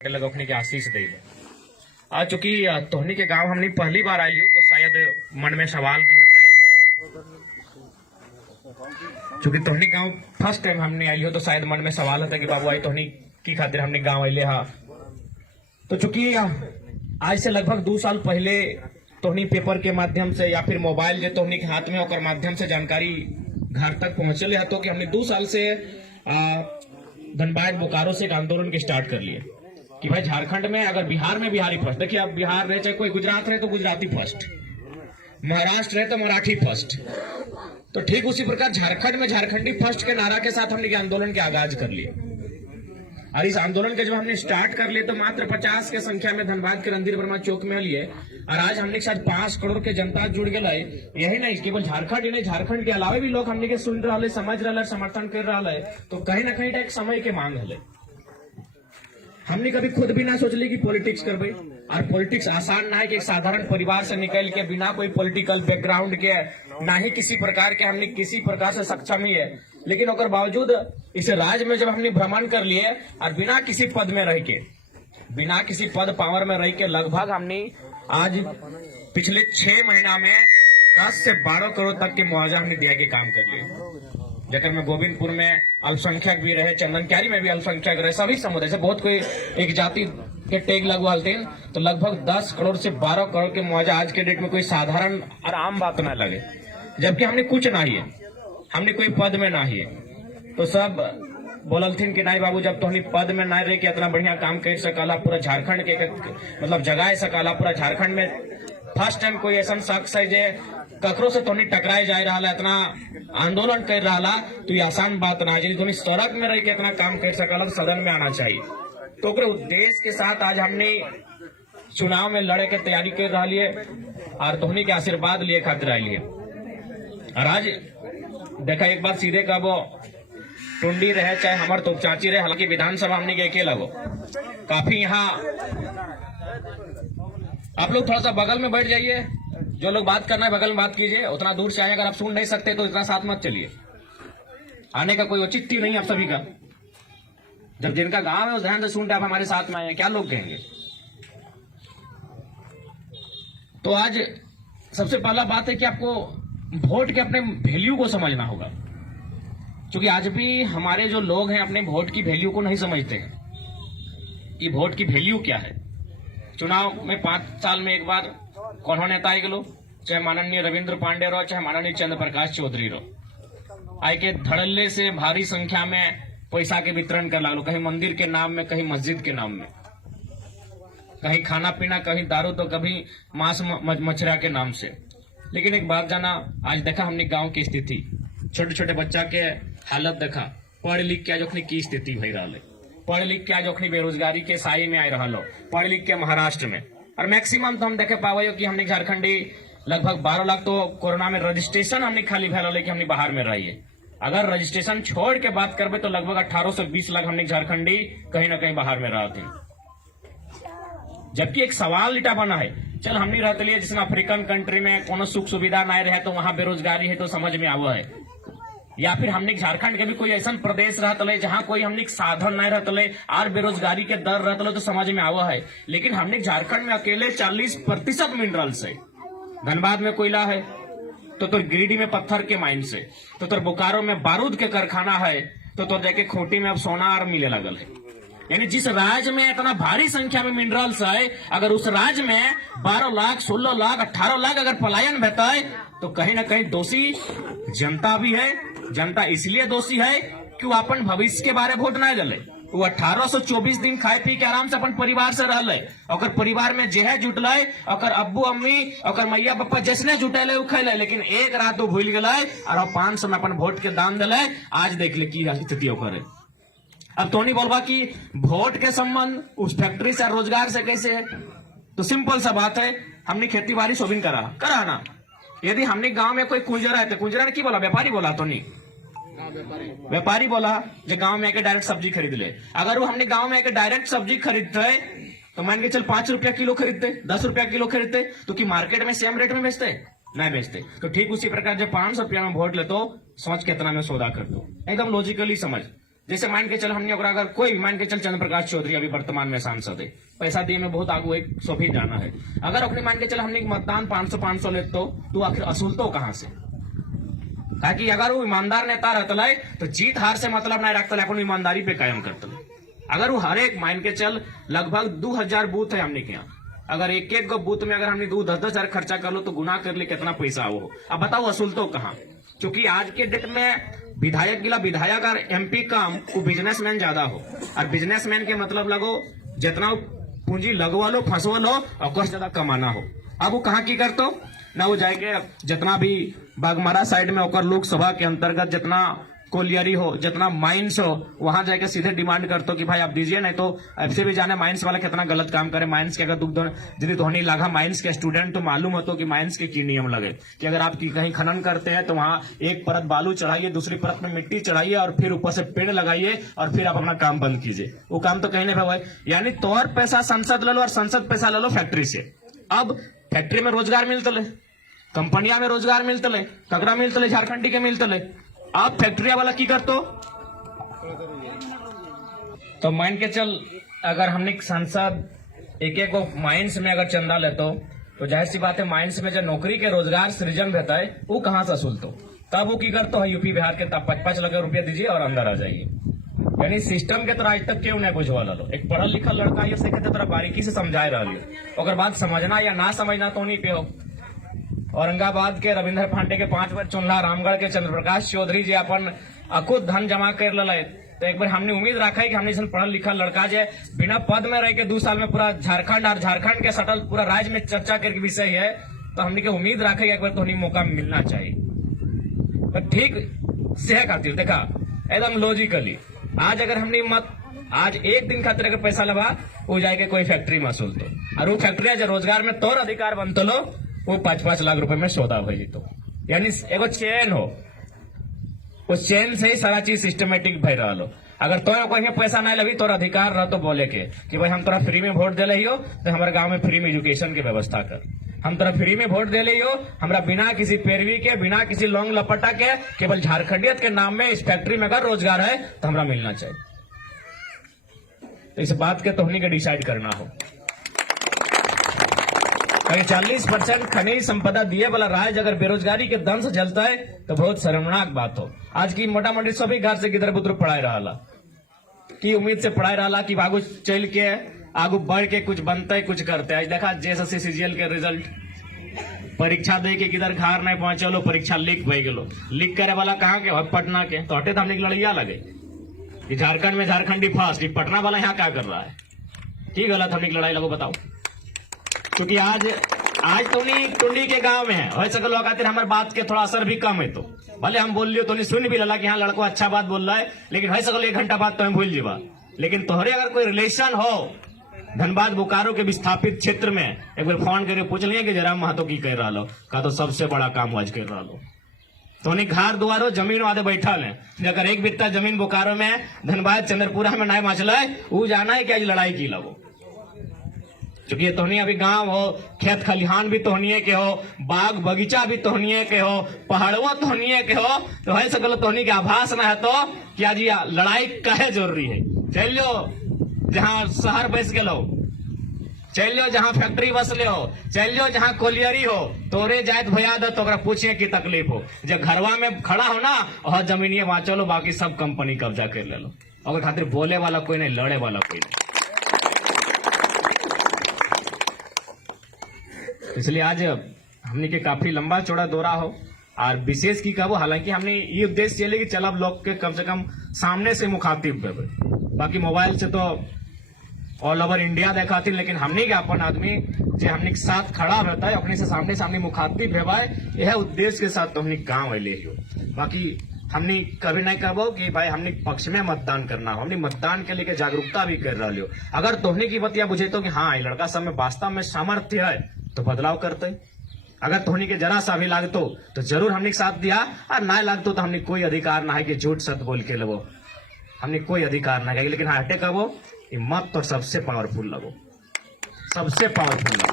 लगोखनी के आशीष दे आ चूंकि तोहनी के गांव हमने पहली बार आई हूँ तो शायद मन में सवाल भी होता है। चूंकि तोहनी गांव फर्स्ट टाइम हमने आई हो तो शायद मन में सवाल होता है कि बाबू आई तोहनी की खातिर हमने गांव अले हा। तो चूंकि आज से लगभग 2 साल पहले तोहनी पेपर के माध्यम से या फिर मोबाइल जो तोहनी के हाथ में होकर माध्यम से जानकारी घर तक पहुंचले है तो कि हमने 2 साल से धनबाद बोकारो से एक आंदोलन के स्टार्ट कर लिए कि भाई झारखंड में अगर बिहार में बिहारी फर्स्ट, देखिए अब बिहार रहे चाहे कोई गुजरात रहे तो गुजराती फर्स्ट, महाराष्ट्र रहे तो मराठी फर्स्ट, तो ठीक उसी प्रकार झारखंड में झारखंडी फर्स्ट के नारा के साथ हमने आंदोलन के आगाज कर लिए। और इस आंदोलन के जब हमने स्टार्ट कर लिए तो मात्र 50 के संख्या में धनबाद के रणधीर वर्मा चौक में लिए और आज हमने के साथ 5 करोड़ के जनता जुड़ गए। यही नहीं केवल झारखंड ही नहीं, झारखंड के अलावा भी लोग हमने के सुन रहा है, समझ रहा है, समर्थन कर रहा है। तो कहीं ना कहीं एक समय के मांग है। हमने कभी खुद भी ना सोचली कि पॉलिटिक्स करबे और पॉलिटिक्स आसान ना है कि एक साधारण परिवार से निकल के बिना कोई पॉलिटिकल बैकग्राउंड के ना ही किसी प्रकार के हमने किसी प्रकार से सक्षम ही है, लेकिन ओकर बावजूद इस राज्य में जब हमने भ्रमण कर लिए और बिना किसी पद में रह के, बिना किसी पद पावर में रह के लगभग हमने आज पिछले 6 महीना में 10 से 12 करोड़ तक के मुआवजा हमने दिया के काम कर लिए। जगह में गोविंदपुर में अल्पसंख्यक भी रहे, चंदन क्यारी में भी अल्पसंख्यक रहे, सभी समुदाय से बहुत कोई एक जाति के टैग लगवाते हैं तो लगभग 10 करोड़ से 12 करोड़ के मुआवजा आज के डेट में कोई साधारण और आम बात ना लगे, जबकि हमने कुछ ना ही है, हमने कोई पद में ना ही है। तो सब बोलथिन कि नहीं बाबू जब तो हमने पद में ना रहे कि इतना बढ़िया काम कर सकाला पूरा झारखंड के मतलब जगाए सकाला पूरा झारखंड में फर्स्ट टाइम कोई ऐसा शख्स है जे ककरो से तोनी टकराए जा रहा है, इतना आंदोलन कर रहा तो ये आसान बात ना है। तोनी सड़क में रह के इतना काम कर सकल तो सदन में आना चाहिए। तो उद्देश्य के साथ आज हमने चुनाव में लड़े के तैयारी कर रहा है और तोहनी के आशीर्वाद लिए खातिर आई लिए। और आज देखा एक बार सीधे का वो टुंडी रहे चाहे हमारे तो चाची रहे, हालांकि विधानसभा हमने के अकेला लगो काफी यहाँ आप लोग थोड़ा सा बगल में बैठ जाइए, जो लोग बात करना है बगल में बात कीजिए, उतना दूर से आए, अगर आप सुन नहीं सकते तो इतना साथ मत चलिए। आने का कोई औचित्य नहीं आप सभी का, जब जिनका गांव है उस ध्यान से सुन रहे आप हमारे साथ में आए, क्या लोग कहेंगे। तो आज सबसे पहला बात है कि आपको वोट के अपने वैल्यू को समझना होगा, क्योंकि आज भी हमारे जो लोग हैं अपने वोट की वैल्यू को नहीं समझते हैं कि वोट की वैल्यू क्या है। चुनाव में 5 साल में एक बार कौन नेता आई गलो, चाहे माननीय रविंद्र पांडे रहो चाहे माननीय चंद्र प्रकाश चौधरी रहो, आई के धड़ल्ले से भारी संख्या में पैसा के वितरण कर लो, कहीं मंदिर के नाम में, कहीं मस्जिद के नाम में, कहीं खाना पीना, कहीं दारू, तो कभी मांस मछरा के नाम से। लेकिन एक बात जाना, आज देखा हमने गांव की स्थिति, छोटे छोटे बच्चा के हालत देखा, पढ़ लिख के जोखनी की स्थिति हो रहा है, पढ़ लिख के जोखनी बेरोजगारी के साई में आ रहा लो, पढ़ लिख के महाराष्ट्र में। और मैक्सिमम तो हम देखे पावे कि हमने झारखंडी लगभग 12 लाख तो कोरोना में रजिस्ट्रेशन हमने खाली भैल कि हमने बाहर में रही है। अगर रजिस्ट्रेशन छोड़ के बात करबे तो लगभग 18 से 20 लाख हमने झारखंडी कहीं ना कहीं बाहर में रहा थे। जबकि एक सवाल इटा बना है, चल हमने रहते लिए जिसमें अफ्रीकन कंट्री में कोनो सुख सुविधा नहीं रहे तो वहां बेरोजगारी है तो समझ में आवा है, या फिर हमने झारखंड के भी कोई ऐसा प्रदेश रहते जहां कोई हमने साधन नहीं रहते और बेरोजगारी के दर रहते तो समझ में आवा है। लेकिन हमने झारखंड में अकेले 40% मिनरल्स है, धनबाद में कोयला है, तो गिरिडीह में पत्थर के माइन से, तो बोकारो में बारूद के कारखाना है, तो देखे खोटी में अब सोना और मिले लगल है। यानी जिस राज्य में इतना भारी संख्या में मिनरल्स है, अगर उस राज्य में 12 लाख 16 लाख 18 लाख अगर पलायन बहता है तो कहीं ना कहीं दोषी जनता भी है। जनता इसलिए दोषी है कि वो अपन भविष्य के बारे वोट ना गले, वो 1824 दिन खाए पी के आराम से अपन परिवार से रह ले, और परिवार में जेहे जुटल, और अब्बू अम्मी और मैया पापा जैसने जुटल वो खेले, लेकिन एक रात वो भूल गए और 500 में अपन वोट के दान दिले। आज देख ले की स्थिति होकर है। अब तो नहीं बोलबा कि वोट के संबंध उस फैक्ट्री से रोजगार से कैसे है, तो सिंपल सा बात है, हमने खेती बाड़ी शोभिन करा ना। यदि हमने गांव में कोई कुंजरा है तो कुंजरा ने की बोला, व्यापारी बोला, तो नहीं व्यापारी बोला जो गांव में आके डायरेक्ट सब्जी खरीद ले। अगर वो हमने गांव में आके डायरेक्ट सब्जी खरीदते तो मान के चल 5 रुपया किलो खरीदते, 10 रुपया किलो खरीदते, तो कि मार्केट में सेम रेट में बेचते नहीं बेचते। तो ठीक उसी प्रकार जब 500 रुपया में वोट ले तो समझ कितना में सौदा कर दो, एकदम लॉजिकली समझ। जैसे मान के चल हमने अगर कोई मान के चल चंद्र प्रकाश चौधरी अभी वर्तमान में सांसद है, पैसा दिए में बहुत आगू एक सौ भी जाना है, अगर अपने मान के चल हमने मतदान 500 ले तो आखिर असूल तो कहां से? ताकि अगर वो ईमानदार नेता रहता है तो जीत हार से मतलब नहीं रखता, अपन ईमानदारी पे कायम करता। अगर वो हर एक मान के चल लगभग 2000 बूथ है हमने के यहाँ, अगर एक एक बूथ में अगर हमने 10-10 हजार खर्चा कर लो तो गुना कर ले कितना पैसा हो। अब बताओ असूल तो कहाँ? क्योंकि आज के डेट में विधायक गिला विधायक और एमपी काम वो बिजनेसमैन ज्यादा हो, और बिजनेसमैन के मतलब लगो जितना पूंजी लगवा लो फंसवा लो और कुछ ज्यादा कमाना हो। अब वो कहाँ की करतो ना, वो जाके जितना भी बागमारा साइड में होकर लोकसभा के अंतर्गत जितना कोलियरी हो, जितना माइंस हो, वहां जाके सीधे डिमांड करते हो कि भाई आप दीजिए, नहीं तो ऐसे भी जाने माइंस वाला कितना गलत काम करे। माइंस के अगर यदि धोनी लागा माइंस के स्टूडेंट तो मालूम हो तो कि माइंस के की नियम लगे कि अगर आप कहीं खनन करते हैं तो वहां एक परत बालू चढ़ाइए, दूसरी परत में मिट्टी चढ़ाइए और फिर ऊपर से पेड़ लगाइए और फिर आप अपना काम बंद कीजिए। वो काम तो कहीं नहीं भाई, यानी तोहर पैसा संसद ले लो और संसद पैसा ले लो फैक्ट्री से। अब फैक्ट्री में रोजगार मिलते ले, कंपनिया में रोजगार मिलते ले, ककड़ा मिलते ले, झारखंडी के मिलते ले। आप फैक्ट्रिया वाला की करतो तो मान के चल अगर हमने सांसद एक एक माइंस में अगर चंदा लेतो तो जाहिर सी बात है माइंस में जो नौकरी के रोजगार सृजन रहता है वो कहां से असूलतो, तब वो की करतो है यूपी बिहार के तब 5-5 लाख रुपया दीजिए और अंदर आ जाइए। यानी सिस्टम के तरह आज तक क्यों नहीं बुझवा लो। एक पढ़ा लिखा लड़का ये सीखे तरह बारीकी से समझाए रहा है, बात समझना या ना समझना तो नहीं पे हो। औरंगाबाद के रविंद्र पांडे के 5 बार चुनला, रामगढ़ के चंद्र प्रकाश चौधरी जी अपन अकुत धन जमा कर लले, तो एक बार हमने उम्मीद रखा है कि हमने पढ़ा लिखा लड़का जो बिना पद में रह के 2 साल में पूरा झारखंड और झारखंड के सटल पूरा राज्य में चर्चा करके विषय है, तो हमने उम्मीद रखे कि एक बार तो मौका मिलना चाहिए। तो ठीक से खातिर देखा एकदम लॉजिकली आज अगर हमने आज एक दिन खातिर अगर पैसा लगा वो जाएगा कोई फैक्ट्री में असूल तो, और वो फैक्ट्री जो रोजगार में तौर अधिकार बनते लो वो 5-5 लाख रुपए में सौदा भेजी तो, यानी एगो चेन हो, उस चेन से ही सारा चीज सिस्टमेटिक भय रहा लो। अगर तो कोई में पैसा नहीं लगी तो अधिकार रह तो बोले के कि भाई हम तोरा फ्री में वोट दे ले हो तो हमारे गांव में फ्री में एजुकेशन की व्यवस्था कर, हम तोरा फ्री में वोट दे ले हो, हमरा बिना किसी पैरवी के बिना किसी लोंग लपटा के केवल झारखंडियत के नाम में इस फैक्ट्री में अगर रोजगार है तो हमरा मिलना चाहिए। तो इस बात के तोहनी के डिसाइड करना हो। 40% खनिज संपदा दिए वाला राज्य अगर बेरोजगारी के दंश जलता है तो बहुत शर्मनाक बात हो। आज की मोटा मोटी सभी घर से गिदर बुद्र पढ़ाई रहा की उम्मीद से पढ़ाई रहा कि आगू चल के आगू बढ़ के कुछ बनते है कुछ करते है। आज देखा जेएसएससी सीजीएल के रिजल्ट, परीक्षा दे के किधर घर नहीं पहुंचे लो, परीक्षा लीक भई गेलो। लीक करे वाला कहाँ के? पटना के। तो हटे तो हमने लड़िया लगे कि झारखंड में झारखंडी फर्स्ट, पटना वाला यहाँ क्या कर रहा है? की गलत हमने लड़ाई लगो बताओ। क्योंकि आज तो नहीं टुंडी के गांव में है, हो सकल खातिर हमारे बात के थोड़ा असर भी कम है, तो भले हम बोल लियो तो नहीं सुन भी लला कि हाँ लड़को अच्छा बात बोल रहा है, लेकिन हो सकल 1 घंटा बाद तो हम भूल जीवा। लेकिन तोहरे अगर कोई रिलेशन हो धनबाद बोकारो के विस्थापित क्षेत्र में, एक बार फोन करके पूछ लिया कि जयराम महतो की कह रहा लो, का तो सबसे बड़ा काम आज कर रहा लो। तो घर द्वारो जमीन वादे बैठल है, अगर 1 बित्ता जमीन बोकारो में धनबाद चंद्रपुरा में नहीं मचला है, वो जाना है कि आज लड़ाई की लगो। क्योंकि ये तोहनी अभी गांव हो, खेत खलिहान भी तोहनिए के हो, बाग बगीचा भी तोहनिए के हो, पहाड़वा तोहनिए के हो, तो है सकल तोहनी के आभास न है तो कि आज लड़ाई काहे जरूरी है। चल लो जहाँ शहर बस गए, चल लो जहाँ फैक्ट्री बस ले हो, चल लो जहाँ कोलियरी हो, तोरे जायत भैया दो तो पूछे की तकलीफ हो। जब घरवा में खड़ा हो ना और जमीनिए वहां चलो, बाकी सब कंपनी कब्जा कर ले लो। और खातिर बोले वाला कोई नहीं, लड़े वाला कोई नहीं। इसलिए आज हमने के काफी लंबा चौड़ा दौरा हो और विशेष की कहो, हालांकि हमने ये उद्देश्य चले कि चल अब लोग के कम से कम सामने से मुखातिब है, बाकी मोबाइल से तो ऑल ओवर इंडिया देखा थी, लेकिन हमने के अपन आदमी जो हमने के साथ खड़ा रहता है अपने से सामने मुखातिब है, यह उद्देश्य के साथ तो हमने गाँव ले हो। बाकी हमने कभी नहीं करबो कि भाई हमने पक्ष में मतदान करना हो, हमने मतदान के लेके जागरूकता भी कर रहा हो। अगर तोहनी की बतिया बुझे तो कि हाँ ये लड़का सब में वास्तव में सामर्थ्य है तो बदलाव करते। अगर तोहनी के जरा सा भी लागतो तो जरूर हमने साथ दिया, और ना लागतो तो हमने कोई अधिकार ना है कि झूठ सत्य बोल के लगो, हमने कोई अधिकार ना है। लेकिन हाँ हटे कबो मत तो सबसे पावरफुल लगो, सबसे पावरफुल लगो।